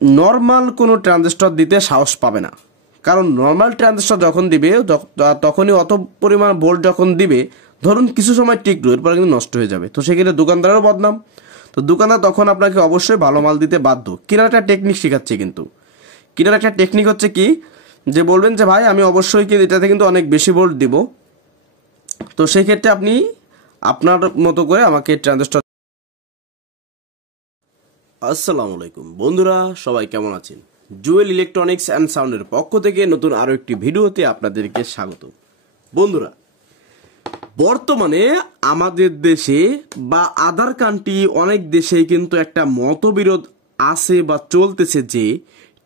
Normal কোনো transistor দিতে সাহস পাবে না, কারণ নর্মাল ট্রানজিস্টর যখন দিবে তখনই অত পরিমাণ ভোল্ট যখন দিবে, ধরুন কিছু সময় টিকলো, এরপর কিন্তু নষ্ট হয়ে যাবে। তো সেক্ষেত্রে দোকানদারেরও বদনাম। তো দোকানদার তখন আপনাকে অবশ্যই ভালো মাল দিতে বাধ্য। কেনার একটা টেকনিক শেখাচ্ছে, কিন্তু কেনার একটা টেকনিক হচ্ছে কি, যে বলবেন যে ভাই আমি অবশ্যই এটাতে কিন্তু অনেক বেশি ভোল্ট দিব, তো সেই ক্ষেত্রে আপনি আপনার মতো করে আমাকে ট্রানজিস্টর। আসসালামু আলাইকুম বন্ধুরা, সবাই কেমন আছেন? জুয়েল ইলেকট্রনিক্স অ্যান্ড সাউন্ডের পক্ষ থেকে নতুন আরও একটি ভিডিওতে আপনাদেরকে স্বাগত। বন্ধুরা, বর্তমানে আমাদের দেশে বা আদার কান্ট্রি অনেক দেশে কিন্তু একটা মতবিরোধ আছে বা চলতেছে যে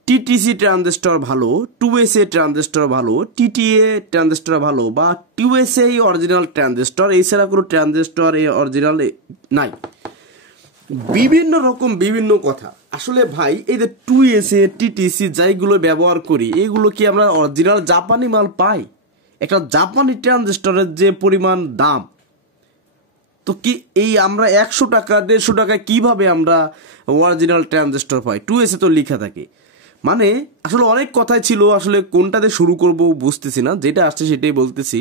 টিটিসি ট্রানজিস্টর ভালো, 2SA ট্রানজিস্টর ভালো, TTA ট্রানজিস্টর ভালো, বা 2SA অরিজিনাল ট্রানজিস্টর, এছাড়া কোনো ট্রানজিস্টর অরিজিনাল নাই। বিভিন্ন রকম বিভিন্ন কথা। আসলে ভাই এই যে 2SA TTC যাইগুলো ব্যবহার করি, এগুলো কি আমরা অরিজিনাল জাপানি মাল পাই? একটা জাপানি ট্রানজিস্টরের যে পরিমাণ দাম, তো কি এই আমরা 100 টাকা 150 টাকায় কিভাবে আমরা অরিজিনাল ট্রানজিস্টর পাই? 2SA তো লেখা থাকে। মানে আসলে অনেক কথাই ছিল, আসলে কোনটাতে শুরু করব বুঝতেছি না, যেটা আসছে সেটাই বলতেছি।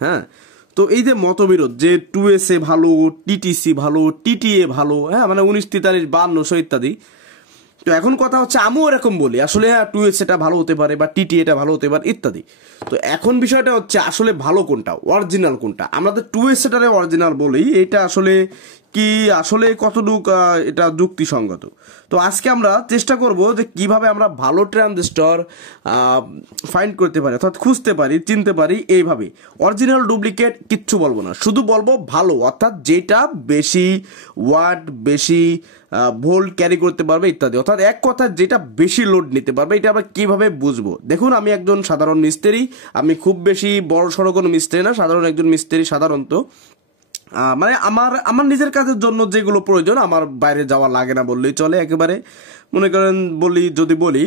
হ্যাঁ, তো এই যে মতবিরোধ যে 2SA ভালো, TTC ভালো, TTA ভালো, হ্যাঁ মানে 19, 43, 5200 ইত্যাদি। তো এখন কথা হচ্ছে আমিও এরকম বলি, আসলে হ্যাঁ 2SAটা ভালো হতে পারে বা TTAটা ভালো হতে পারে ইত্যাদি। তো এখন বিষয়টা হচ্ছে আসলে ভালো কোনটা, অরিজিনাল কোনটা? আমরা তো 2SAটারে অরিজিনাল বলি, এটা আসলে কি আসলে কতটুকু এটা যুক্তিসঙ্গত? তো আজকে আমরা চেষ্টা করব যে কিভাবে আমরা ভালো ট্রানজিস্টর ফাইন্ড করতে পারি, অর্থাৎ খুঁজতে পারি, চিনতে পারি। এইভাবে অরিজিনাল ডুপ্লিকেট কিচ্ছু বলবো না, শুধু বলবো ভালো, অর্থাৎ যেটা বেশি ওয়াট, বেশি ভোল্ট ক্যারি করতে পারবে ইত্যাদি, অর্থাৎ এক কথা যেটা বেশি লোড নিতে পারবে। এটা আমরা কিভাবে বুঝবো? দেখুন, আমি একজন সাধারণ মিস্ত্রি, আমি খুব বেশি বড় সড়ো কোনো মিস্ত্রি না, সাধারণ একজন মিস্ত্রি। সাধারণত মানে আমার নিজের কাজের জন্য যেগুলো প্রয়োজন, আমার বাইরে যাওয়া লাগে না বললেই চলে। একেবারে মনে করেন যদি বলি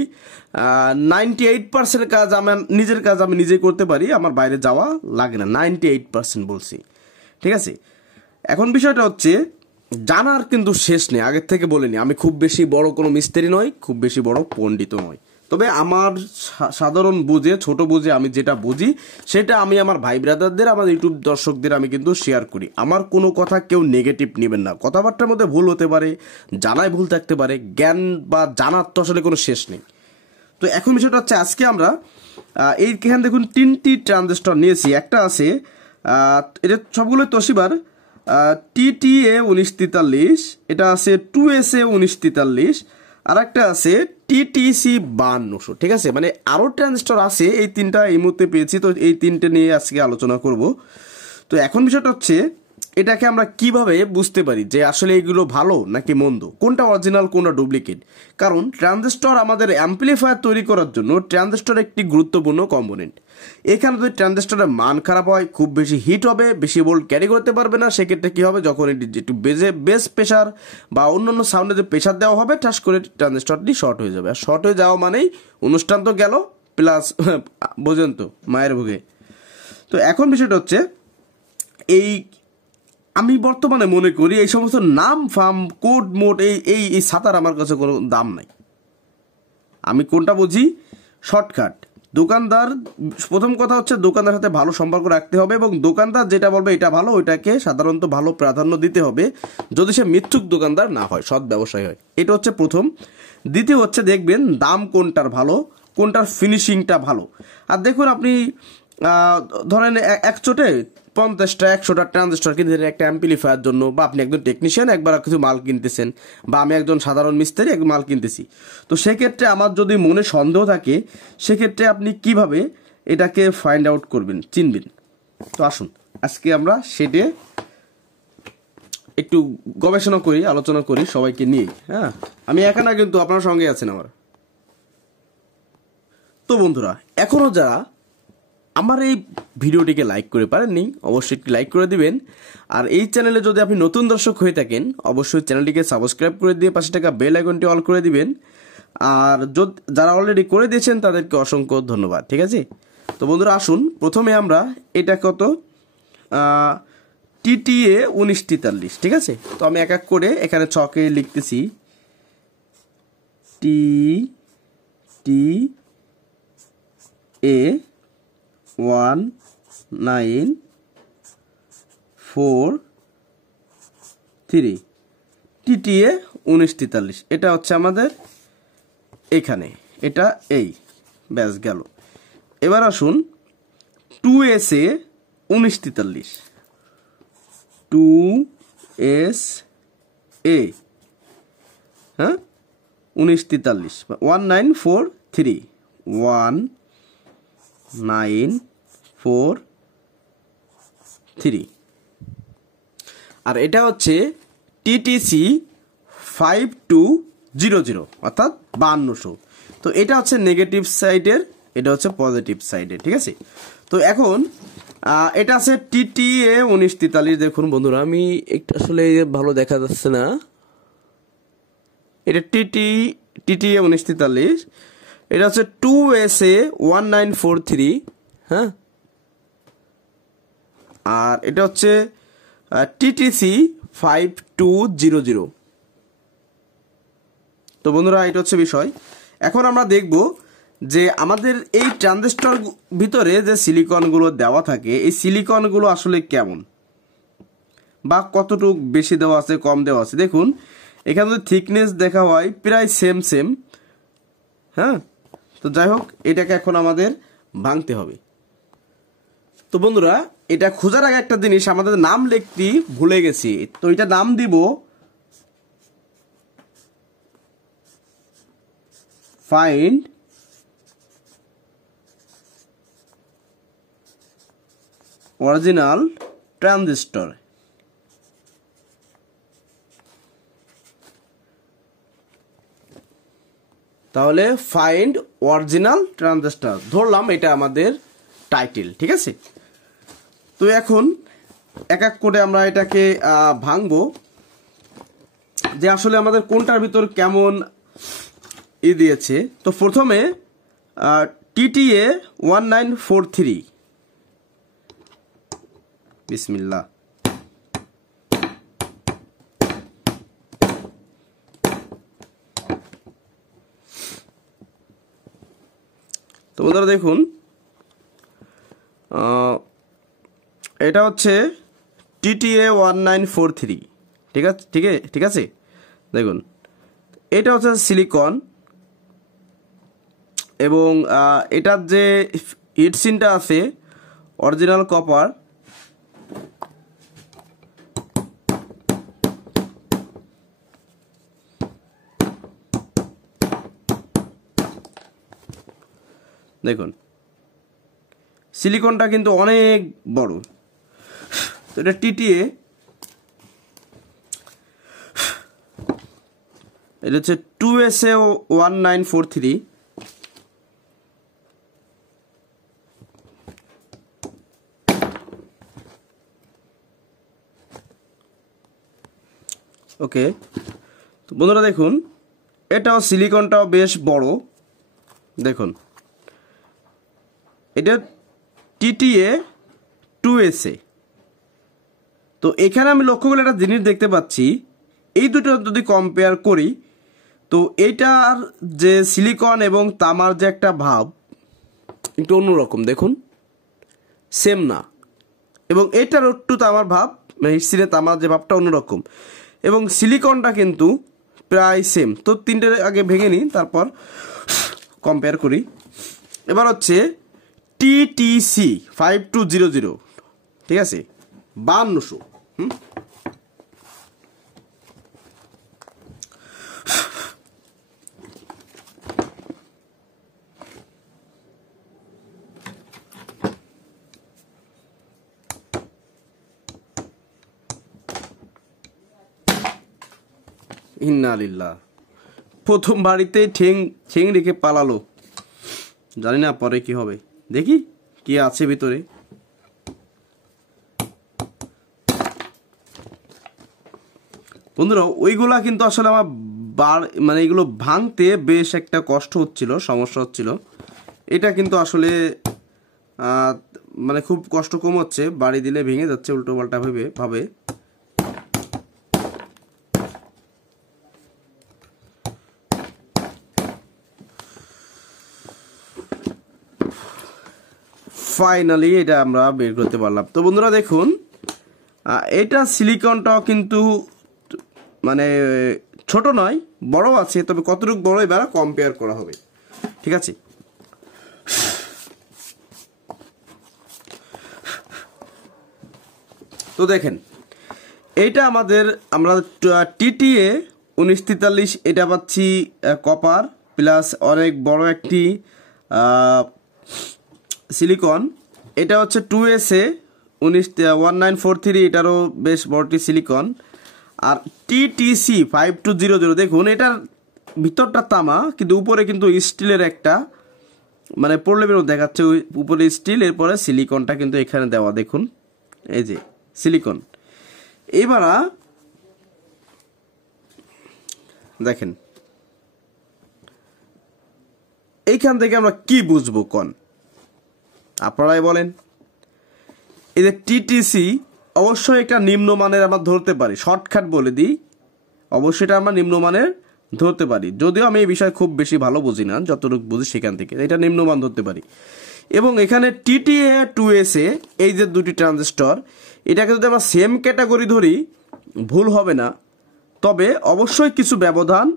98% কাজ আমার নিজের কাজ আমি নিজেই করতে পারি, আমার বাইরে যাওয়া লাগে না, 98% বলছি, ঠিক আছে। এখন বিষয়টা হচ্ছে জানার কিন্তু শেষ নেই, আগের থেকে বলিনি, আমি খুব বেশি বড় কোনো মিস্ত্রি নয়, খুব বেশি বড় পণ্ডিতও নয়। তবে আমার সাধারণ বুঝে, ছোট বুঝে আমি যেটা বুঝি সেটা আমি আমার ভাই ব্রাদারদের, আমার ইউটিউব দর্শকদের আমি কিন্তু শেয়ার করি। আমার কোনো কথা কেউ নেগেটিভ নেবেন না, কথাবার্তার মধ্যে ভুল হতে পারে, জানায় ভুল থাকতে পারে, জ্ঞান বা জানার তো আসলে কোনো শেষ নেই। তো এখন বিষয়টা হচ্ছে আজকে আমরা এইখানে দেখুন 3টি ট্রানজিস্টর নিয়েছি। একটা আছে এটা সবগুলো তোশিবার TTA 1943, এটা আছে 2SA 1943, আর একটা আছে TTC 5200, ঠিক আছে। মানে আরও ট্রানজিস্টর আছে, এই তিনটা এই মুহূর্তে পেয়েছি, তো এই তিনটে নিয়ে আজকে আলোচনা করব। তো এখন বিষয়টা হচ্ছে এটাকে আমরা কিভাবে বুঝতে পারি যে আসলে এগুলো ভালো নাকি মন্দ, কোনটা অরিজিনাল কোনটা ডুপ্লিকেট? কারণ ট্রানজিস্টর আমাদের অ্যাম্পলিফায়ার তৈরি করার জন্য ট্রানজিস্টর একটি গুরুত্বপূর্ণ কম্পোনেন্ট। এখানে যদি ট্রানজিস্টরের মান খারাপ হয়, খুব বেশি হিট হবে, বেশি ভোল্ট ক্যারি করতে পারবে না, সেক্ষেত্রে কী হবে, যখন এটি একটু বেস প্রেশার বা অন্যান্য সাউন্ডে যে প্রেশার দেওয়া হবে, ঠাস করে ট্রানজিস্টরটি শর্ট হয়ে যাবে। আর শর্ট হয়ে যাওয়া মানেই অনুষ্ঠান তো গেল, প্লাস বোঝেন তো মায়ের ভোগে। তো এখন বিষয়টা হচ্ছে এই আমি বর্তমানে মনে করি এই সমস্ত নাম ফাম কোড মোড এই সাতার আমার কাছে কোনো দাম নাই। আমি কোনটা বুঝি? শর্টকাট। দোকানদার, প্রথম কথা হচ্ছে দোকানদার সাথে ভালো সম্পর্ক রাখতে হবে, এবং দোকানদার যেটা বলবে এটা ভালো, ওইটাকে সাধারণত ভালো প্রাধান্য দিতে হবে, যদি সে মিথ্যুক দোকানদার না হয়, সৎ ব্যবসায়ী হয়। এটা হচ্ছে প্রথম। দ্বিতীয় হচ্ছে দেখবেন দাম কোনটার ভালো, কোনটার ফিনিশিংটা ভালো। আর দেখুন আপনি ধরেন এক চোটে 50টা 100টা ট্রানজিস্টর কিনতেছেন একটা অ্যাম্পলিফায়ার জন্য, বা আপনি একজন টেকনিশিয়ান একবার কিছু মাল কিনতেছেন, বা আমি একজন সাধারণ মিস্ত্রি এক মাল কিনতেছি। তো সেক্ষেত্রে আমার যদি মনে সন্দেহ থাকে, সেক্ষেত্রে আপনি কিভাবে এটাকে ফাইন্ড আউট করবেন, চিনবেন? তো আসুন আজকে আমরা সেটা একটু গবেষণা করি, আলোচনা করি সবাইকে নিয়ে। হ্যাঁ, আমি একা না, কিন্তু আপনার সঙ্গে আছেন আমার। তো বন্ধুরা, এখনও যারা আমার এই ভিডিওটিকে লাইক করে পারেননি, অবশ্যই একটি লাইক করে দিবেন। আর এই চ্যানেলে যদি আপনি নতুন দর্শক হয়ে থাকেন, অবশ্যই চ্যানেলটিকে সাবস্ক্রাইব করে দিয়ে পাশে থাকা বেল আইকনটি অল করে দিবেন। আর যারা অলরেডি করে দিয়েছেন তাদেরকে অসংখ্য ধন্যবাদ, ঠিক আছে। তো বন্ধুরা আসুন, প্রথমে আমরা এটা কত TTA 1943, ঠিক আছে। তো আমি এক এক করে এখানে ছকে লিখতেছি TTA 1943 TTA 1943 এটা হচ্ছে আমাদের এখানে, এটা এই ব্যাস গেল। এবার আসুন 2SA 1943 2SA হ্যাঁ 1943 1943 1943 আর এটা হচ্ছে TTC 5200 অর্থাৎ 5200। তো এটা হচ্ছে নেগেটিভ সাইডের, এটা হচ্ছে পজিটিভ সাইডের, ঠিক আছে। তো এখন এটা আছে TTA 1943। দেখুন বন্ধুরা, আমি একটু আসলে ভালো দেখা যাচ্ছে না, এটা TTA 1943, এটা হচ্ছে 2SA 1943 হ্যাঁ, আর এটা হচ্ছে TTC 5200। তো বন্ধুরা এটা হচ্ছে বিষয়। এখন আমরা দেখব যে আমাদের এই ট্রানজিস্টর ভিতরে যে সিলিকনগুলো দেওয়া থাকে, এই সিলিকনগুলো আসলে কেমন বা কতটুকু বেশি দেওয়া আছে কম দেওয়া আছে। দেখুন এখানে যদি থিকনেস দেখা হয় প্রায় সেম হ্যাঁ। তো যাই হোক, এটাকে এখন আমাদের ভাঙতে হবে। তো বন্ধুরা এটা খোঁজার আগে একটা জিনিস, আমাদের নাম লিখতে ভুলে গেছি। তো এটা নাম দিব ফাইন্ড অরিজিনাল ট্রানজিস্টর। তাহলে ফাইন্ড অরিজিনাল ট্রানজিস্টর ধরলাম, এটা আমাদের টাইটেল, ঠিক আছে। তো এখন এক এক করে আমরা এটাকে ভাঙবো যে আসলে আমাদের কোনটার ভিতর কেমন দিয়েছে। তো প্রথমে TTA 1943 বিসমিল্লাহ। তো বন্ধুরা দেখুন এটা হচ্ছে TTA 1943, ঠিক আছে। দেখুন এটা হচ্ছে সিলিকন এবং এটার যে হিটসিনটা আছে অরিজিনাল কপার। দেখুন সিলিকনটা কিন্তু অনেক বড়। তো এটা TTA, এটা হচ্ছে 2SA 1943। ওকে, তো বন্ধুরা দেখুন এটাও সিলিকনটাও বেশ বড়। দেখুন এটা TTA 2SA। তো এখানে আমি লক্ষ্য করলে একটা জিনিস দেখতে পাচ্ছি, এই দুটো যদি কম্পেয়ার করি তো এইটার যে সিলিকন এবং তামার যে একটা ভাব একটু অন্যরকম, দেখুন সেম না। এবং এটার একটু তামার ভাব, মানে হিটসিনে তামার যে ভাবটা অন্যরকম, এবং সিলিকনটা কিন্তু প্রায় সেম। তো তিনটে আগে ভেঙে নিই, তারপর কম্পেয়ার করি। এবার হচ্ছে TTC 5200, ঠিক আছে, 5200। ইন্নালিল্লাহ, প্রথম বাড়িতে ঠেং রেখে পালালো, জানি না পরে কি হবে। দেখি কি আছে ভিতরে। বন্ধুরা ওইগুলা কিন্তু আসলে আমার মানে এগুলো ভাঙতে বেশ একটা কষ্ট হচ্ছিল, সমস্যা হচ্ছিল। এটা কিন্তু আসলে মানে খুব কষ্ট কম হচ্ছে, বাড়ি দিলে ভেঙে যাচ্ছে উল্টো পাল্টা ভাবে। ফাইনালি এটা আমরা বের করতে পারলাম। তো বন্ধুরা দেখুন, এটা সিলিকনটাও কিন্তু মানে ছোট নয়, বড় আছে, তবে কতটুকু বড় এবার কম্পেয়ার করা হবে, ঠিক আছে। তো দেখেন এইটা আমরা TTA 1943 এটা পাচ্ছি কপার প্লাস অনেক বড় একটি সিলিকন। এটা হচ্ছে 2SA 1943, এটারও বেশ বড়টি সিলিকন। আর TTC 5200 দেখুন, এটার ভিতরটা তামা কিন্তু উপরে কিন্তু স্টিলের একটা মানে প্রলেপের মধ্যে দেখাচ্ছে, উপরে স্টিল, এরপরে সিলিকনটা কিন্তু এখানে দেওয়া, দেখুন এই যে সিলিকন। এবার দেখেন এইখান থেকে আমরা কি বুঝবো কোন, আপনারাই বলেন। এই যে TTC অবশ্যই একটা নিম্নমানের আমরা ধরতে পারি, শর্টকাট বলে দিই, অবশ্যই এটা আমরা নিম্নমানের ধরতে পারি, যদিও আমি এই বিষয়ে খুব বেশি ভালো বুঝি না, যতটুকু বুঝি সেখান থেকে এটা নিম্নমান ধরতে পারি। এবং এখানে TTA 2SA এই যে দুটি ট্রানজিস্টর, এটাকে যদি আমরা সেম ক্যাটাগরি ধরি ভুল হবে না, তবে অবশ্যই কিছু ব্যবধান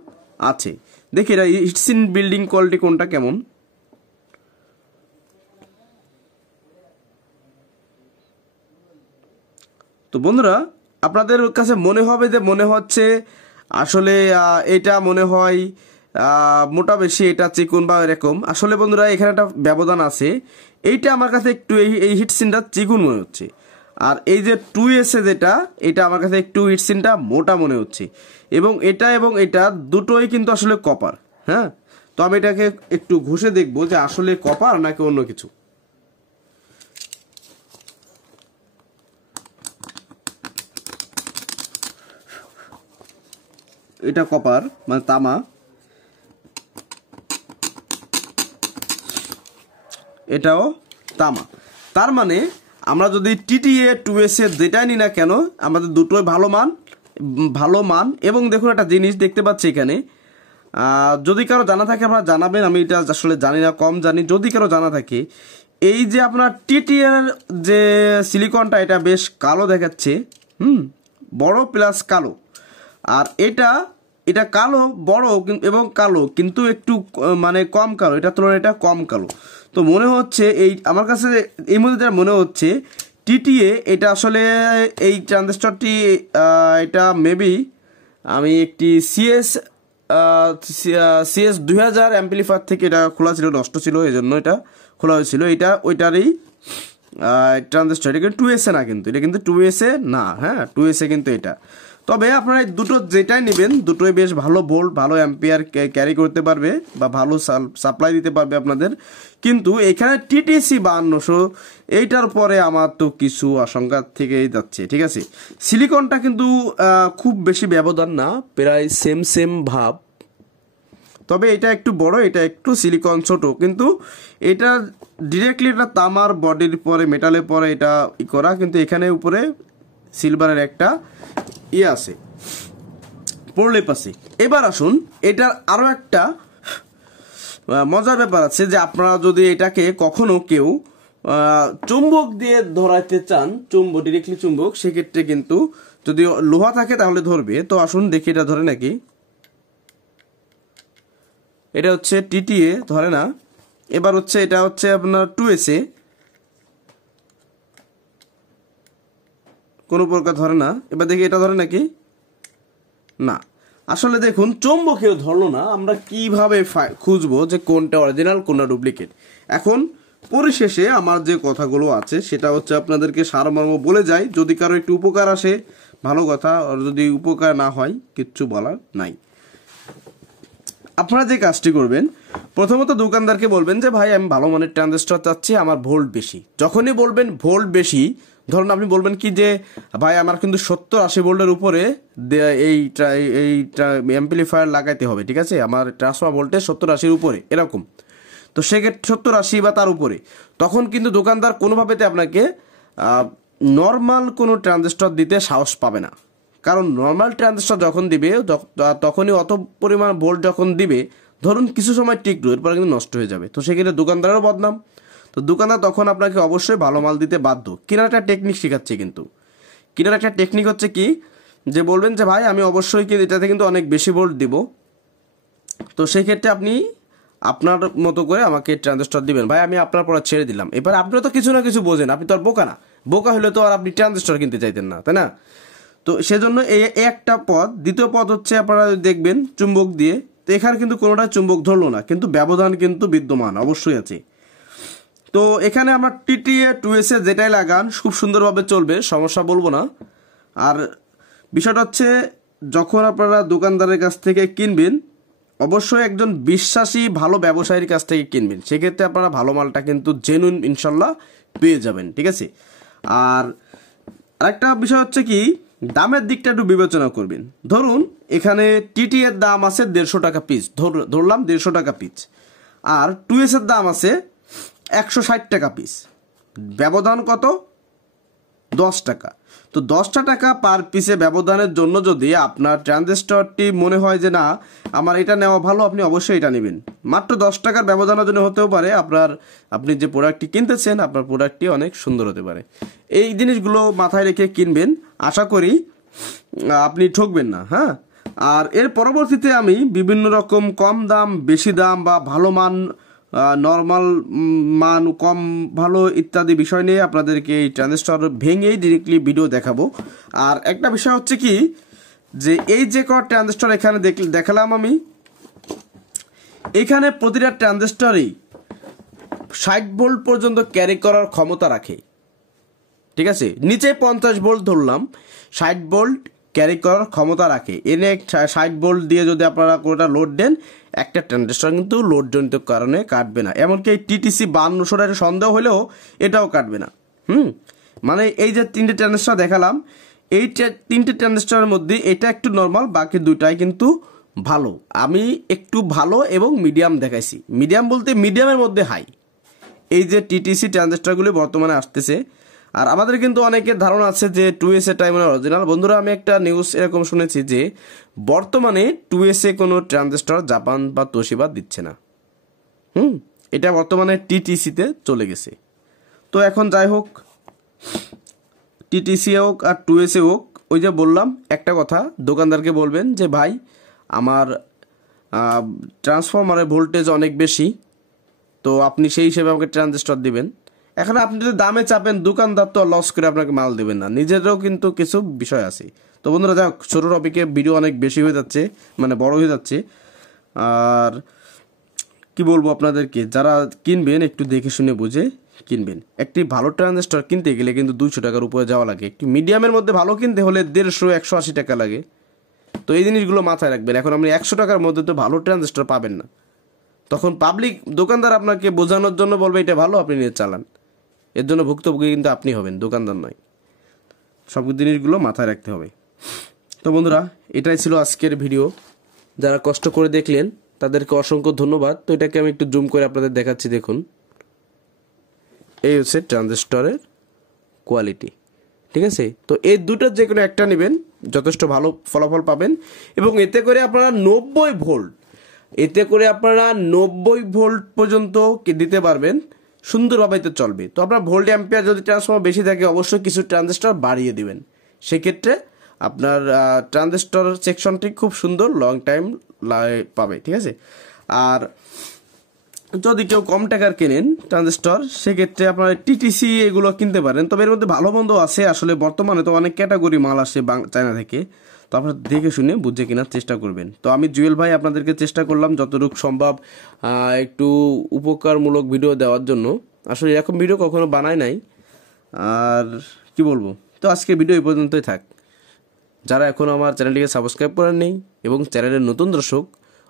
আছে। দেখি এটা হিটসিন বিল্ডিং কোয়ালিটি কোনটা কেমন। তো বন্ধুরা আপনাদের কাছে মনে হবে যে মনে হচ্ছে আসলে এটা মনে হয় মোটা বেশি, এটা চিকুন বা এরকম। আসলে বন্ধুরা এখানে একটা ব্যবধান আছে, এইটা আমার কাছে একটু এই হিটসিনটা চিকুন মনে হচ্ছে, আর এই যে 2SA যেটা, এটা আমার কাছে একটু হিটসিনটা মোটা মনে হচ্ছে। এবং এটা দুটোই কিন্তু আসলে কপার। হ্যাঁ, তো আমি এটাকে একটু ঘষে দেখবো যে আসলে কপার নাকি অন্য কিছু। এটা কপার মানে তামা, এটাও তামা। তার মানে আমরা যদি TTA 2SA যেটাই নিই না কেন, আমাদের দুটোই ভালো মান। এবং দেখুন একটা জিনিস দেখতে পাচ্ছি এখানে, যদি কারো জানা থাকে আপনারা জানাবেন, আমি এটা আসলে জানি না, কম জানি। যদি কারো জানা থাকে, এই যে আপনার TTA যে সিলিকনটা, এটা বেশ কালো দেখাচ্ছে, বড় প্লাস কালো। আর এটা কালো বড় এবং কালো, কিন্তু একটু মানে কম কালো, এটার তুলনায় এটা কম কালো। তো মনে হচ্ছে আমার কাছে এই মধ্যে যেটা মনে হচ্ছে TTA এটা আসলে এই ট্রানজিস্টরটি এটা মেবি আমি একটি CS 2000 অ্যাম্পলিফায়ার থেকে এটা খোলা ছিল, নষ্ট ছিল, এই জন্য এটা খোলা হয়েছিল। এটা ওইটারই ট্রানজিস্টর, এটা কিন্তু 2SA না, কিন্তু এটা কিন্তু 2SA না, হ্যাঁ 2SA কিন্তু এটা। তবে আপনারা দুটো যেটাই নেবেন, দুটোই বেশ ভালো ভোল্ট, ভালো অ্যাম্পিয়ার ক্যারি করতে পারবে বা ভালো সাপ্লাই দিতে পারবে আপনাদের। কিন্তু এখানে TTC 5200, এইটার পরে আমার তো কিছু আশঙ্কা থেকেই যাচ্ছে, ঠিক আছে। সিলিকনটা কিন্তু খুব বেশি ব্যবধান না, প্রায় সেম ভাব, তবে এটা একটু বড়, এটা একটু সিলিকন ছোট। কিন্তু এটা ডিরেক্টলি এটা তামার বডির পরে, মেটালের পরে এটা করা, কিন্তু এখানে উপরে সিলভারের একটা আছে, প্রলেপ আছে। এবার আসুন, এটার আরো একটা মজার ব্যাপার আছে যে আপনারা যদি এটাকে কখনো কেউ চুম্বক দিয়ে ধরাইতে চান, ডিরেক্টলি চুম্বক, সেক্ষেত্রে কিন্তু যদি লোহা থাকে তাহলে ধরবে। তো আসুন দেখি এটা ধরে নাকি। এটা হচ্ছে TTA, ধরে না। এবার হচ্ছে এটা হচ্ছে আপনার 2SA, কোনো প্রকার ধরে না। এবার দেখি এটা ধরে নাকি, না। আসলে দেখুন চৌম্বকেও ধরলো না, আমরা কিভাবে খুঁজবো যে কোনটা অরিজিনাল কোনটা ডুপ্লিকেট। এখন পরিশেষে আমার যে কথাগুলো আছে সেটা হচ্ছে আপনাদেরকে সারমর্ম বলে যাই, যদি কারো একটু উপকার আসে ভালো কথা, আর যদি উপকার না হয় কিচ্ছু বলার নাই। আপনারা যে কাজটি করবেন, প্রথমত দোকানদারকে বলবেন যে ভাই আমি ভালো মানের ট্রানজিস্টর চাচ্ছি, আমার ভোল্ট বেশি। যখনই বলবেন ভোল্ট বেশি, ধরুন আপনি বলবেন কি যে ভাই আমার কিন্তু 70-80 ভোল্টের উপরে এই অ্যাম্পলিফায়ার লাগাইতে হবে, ঠিক আছে, আমার ট্রান্সফার ভোল্টেজ 70-80-র উপরে এরকম। তো সেক্ষেত্রে 70-80 বা তার উপরে, তখন কিন্তু দোকানদার কোনোভাবেতে আপনাকে নর্মাল কোনো ট্রানজিস্টর দিতে সাহস পাবে না। কারণ নর্মাল ট্রানজিস্টর যখন দিবে তখনই অত পরিমাণ ভোল্ট যখন দিবে, ধরুন কিছু সময় টিকলো, এরপরে কিন্তু নষ্ট হয়ে যাবে। তো সেক্ষেত্রে দোকানদারেরও বদনাম। তো দোকানদার তখন আপনাকে অবশ্যই ভালো মাল দিতে বাধ্য। কেনার একটা টেকনিক শেখাচ্ছে, কিন্তু কেনার একটা টেকনিক হচ্ছে কি, যে বলবেন যে ভাই আমি অবশ্যই কিন্তু এটাতে কিন্তু অনেক বেশি ভোল্ট দিব, তো সেই ক্ষেত্রে আপনি আপনার মতো করে আমাকে ট্রানজিস্টর দিবেন, ভাই আমি আপনার পরে ছেড়ে দিলাম। এবার আপনিও তো কিছু না কিছু বোঝেন, আপনি তো আর বোকা না, বোকা হলে তো আর আপনি ট্রানজিস্টর কিনতে চাইতেন না, তাই না? তো সেজন্য এই একটা পদ। দ্বিতীয় পদ হচ্ছে আপনারা দেখবেন চুম্বক দিয়ে, তো এখানে কিন্তু কোনোটা চুম্বক ধরলো না, কিন্তু ব্যবধান কিন্তু বিদ্যমান অবশ্যই আছে। তো এখানে আমরা TTA 2S যেটাই লাগান খুব সুন্দরভাবে চলবে, সমস্যা বলবো না। আর বিষয়টা হচ্ছে যখন আপনারা দোকানদারের কাছ থেকে কিনবেন, অবশ্যই একজন বিশ্বাসী ভালো ব্যবসায়ীর কাছ থেকে কিনবেন, সেক্ষেত্রে আপনারা ভালো মালটা কিন্তু জেনুইন ইনশাল্লাহ পেয়ে যাবেন, ঠিক আছে? আর আরেকটা বিষয় হচ্ছে কি, দামের দিকটা একটু বিবেচনা করবেন। ধরুন এখানে TTA এর দাম আছে 150 টাকা পিস, ধরলাম 150 টাকা পিস, আর 2S এর দাম আছে 160 টাকা পিস, ব্যবধান কত? 10 টাকা। তো 10 টাকা পার পিসে ব্যবধানের জন্য যদি আপনার ট্রানজিস্টরটি মনে হয় যে না আমার এটা নেওয়া ভালো, আপনি অবশ্যই এটা নেবেন। মাত্র 10 টাকার ব্যবধানের জন্য হতেও পারে আপনি যে প্রোডাক্টটি কিনতেছেন আপনার প্রোডাক্টটি অনেক সুন্দর হতে পারে। এই জিনিসগুলো মাথায় রেখে কিনবেন, আশা করি আপনি ঠকবেন না। হ্যাঁ, আর এর পরবর্তীতে আমি বিভিন্ন রকম কম দাম, বেশি দাম বা ভালো মান, নর্মাল মান, কম ভালো ইত্যাদি বিষয় নিয়ে আপনাদেরকে এই ট্রানজিস্টর ভেঙেই ডিরেক্টলি ভিডিও দেখাবো। আর একটা বিষয় হচ্ছে কি, যে এই যে কটা ট্রানজিস্টর এখানে দেখালাম আমি, এখানে প্রতিটা ট্রানজিস্টরই 60 ভোল্ট পর্যন্ত ক্যারি করার ক্ষমতা রাখে, ঠিক আছে? নিচে 50 ভোল্ট ধরলাম, 60 ভোল্ট ক্যারি করার ক্ষমতা রাখে। এনে 60 ভোল্ট দিয়ে যদি আপনারা কোনোটা লোড দেন, একটা ট্রানজিস্টর কিন্তু লোডজনিত কারণে কাটবে না। এমনকি এই TTC 5200 সন্দেহ হলেও এটাও কাটবে না। মানে এই যে 3টে ট্রানজিস্টর দেখালাম, এই 3টে ট্রানজিস্টরের মধ্যে এটা একটু নর্মাল, বাকি দুটাই কিন্তু ভালো। আমি একটু ভালো এবং মিডিয়াম দেখাইছি, মিডিয়াম বলতে মিডিয়ামের মধ্যে হাই। এই যে TTC ট্রানজিস্টরগুলি বর্তমানে আসতেছে, আর আমাদের কিন্তু অনেকের ধারণা আছে যে 2S এর টাইম অরিজিনাল। বন্ধুরা, আমি একটা নিউজ এরকম শুনেছি যে বর্তমানে 2S এ কোনো ট্রানজিস্টর জাপান বা তোশিবা দিচ্ছে না। এটা বর্তমানে TTC তে চলে গেছে। তো এখন যাই হোক, TTC হোক আর 2S এ হোক, ওই যে বললাম একটা কথা, দোকানদারকে বলবেন যে ভাই আমার ট্রান্সফরমারের ভোল্টেজ অনেক বেশি, তো আপনি সেই হিসেবে আমাকে ট্রানজিস্টর দিবেন। এখন আপনি যদি দামে চাপেন, দোকানদার তো লস করে আপনাকে মাল দেবেন না, নিজেরও কিন্তু কিছু বিষয় আছে। তো বন্ধুরা, যাক, ছোট টপিকে ভিডিও অনেক বেশি হয়ে যাচ্ছে, মানে বড় হয়ে যাচ্ছে। আর কি বলবো আপনাদেরকে, যারা কিনবেন একটু দেখে শুনে বুঝে কিনবেন। একটি ভালো ট্রানজিস্টর কিনতে গেলে কিন্তু 200 টাকার উপরে যাওয়া লাগে, একটি মিডিয়ামের মধ্যে ভালো কিনতে হলে 150-180 টাকা লাগে। তো এই জিনিসগুলো মাথায় রাখবেন। এখন আপনি 100 টাকার মধ্যে তো ভালো ট্রানজিস্টর পাবেন না, তখন পাবলিক দোকানদার আপনাকে বোঝানোর জন্য বলবে এটা ভালো, আপনি নিয়ে চালান, এর জন্য ভুক্তভোগী কিন্তু আপনি হবেন, দোকানদার নয়। সব জিনিসগুলো মাথায় রাখতে হবে। তো বন্ধুরা, এটাই ছিল আজকের ভিডিও। যারা কষ্ট করে দেখলেন তাদেরকে অসংখ্য ধন্যবাদ। তো এটাকে আমি একটু জুম করে আপনাদের দেখাচ্ছি, দেখুন এই হচ্ছে ট্রানজিস্টরের কোয়ালিটি, ঠিক আছে? তো এই দুটোর যে কোনো একটা নেবেন, যথেষ্ট ভালো ফলাফল পাবেন। এবং এতে করে আপনারা 90 ভোল্ট পর্যন্ত দিতে পারবেন, সুন্দরভাবে তো চলবে। তো আপনার ভোল্ট অ্যাম্পিয়ার যদি ট্রান্সফর্মার বেশি থাকে, অবশ্যই কিছু ট্রানজিস্টর বাড়িয়ে দিবেন, সেক্ষেত্রে আপনার ট্রানজিস্টর সেকশনটি খুব সুন্দর লং টাইম পাবে, ঠিক আছে? আর যদি কেউ কম টাকার কেনেন ট্রানজিস্টর, সেক্ষেত্রে আপনার TTC এগুলো কিনতে পারেন। তবে এর মধ্যে ভালো মন্দ আছে, আসলে বর্তমানে তো অনেক ক্যাটাগরি মাল আসে চায়না থেকে, তো আপনারা দেখে শুনে বুঝে কেনার চেষ্টা করবেন। তো আমি জুয়েল ভাই আপনাদেরকে চেষ্টা করলাম যতটুকু সম্ভব একটু উপকারমূলক ভিডিও দেওয়ার জন্য। আসলে এরকম ভিডিও কখনো বানাই নাই, আর কি বলবো। তো আজকে ভিডিও এই পর্যন্তই থাক। যারা এখনও আমার চ্যানেলটিকে সাবস্ক্রাইব করেন নেই এবং চ্যানেলের নতুন দর্শক,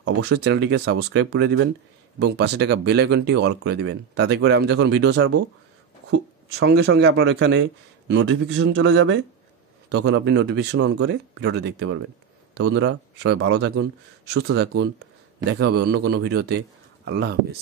অবশ্যই চ্যানেলটিকে সাবস্ক্রাইব করে দিবেন এবং পাশে থাকা বেল আইকনটি অল করে দিবেন। তাতে করে আমি যখন ভিডিও ছাড়বো সঙ্গে সঙ্গে আপনার এখানে নোটিফিকেশন চলে যাবে, তখন আপনি নোটিফিকেশন অন করে ভিডিওটা দেখতে পারবেন। তো বন্ধুরা, সবাই ভালো থাকুন, সুস্থ থাকুন, দেখা হবে অন্য কোনো ভিডিওতে। আল্লাহ হাফেজ।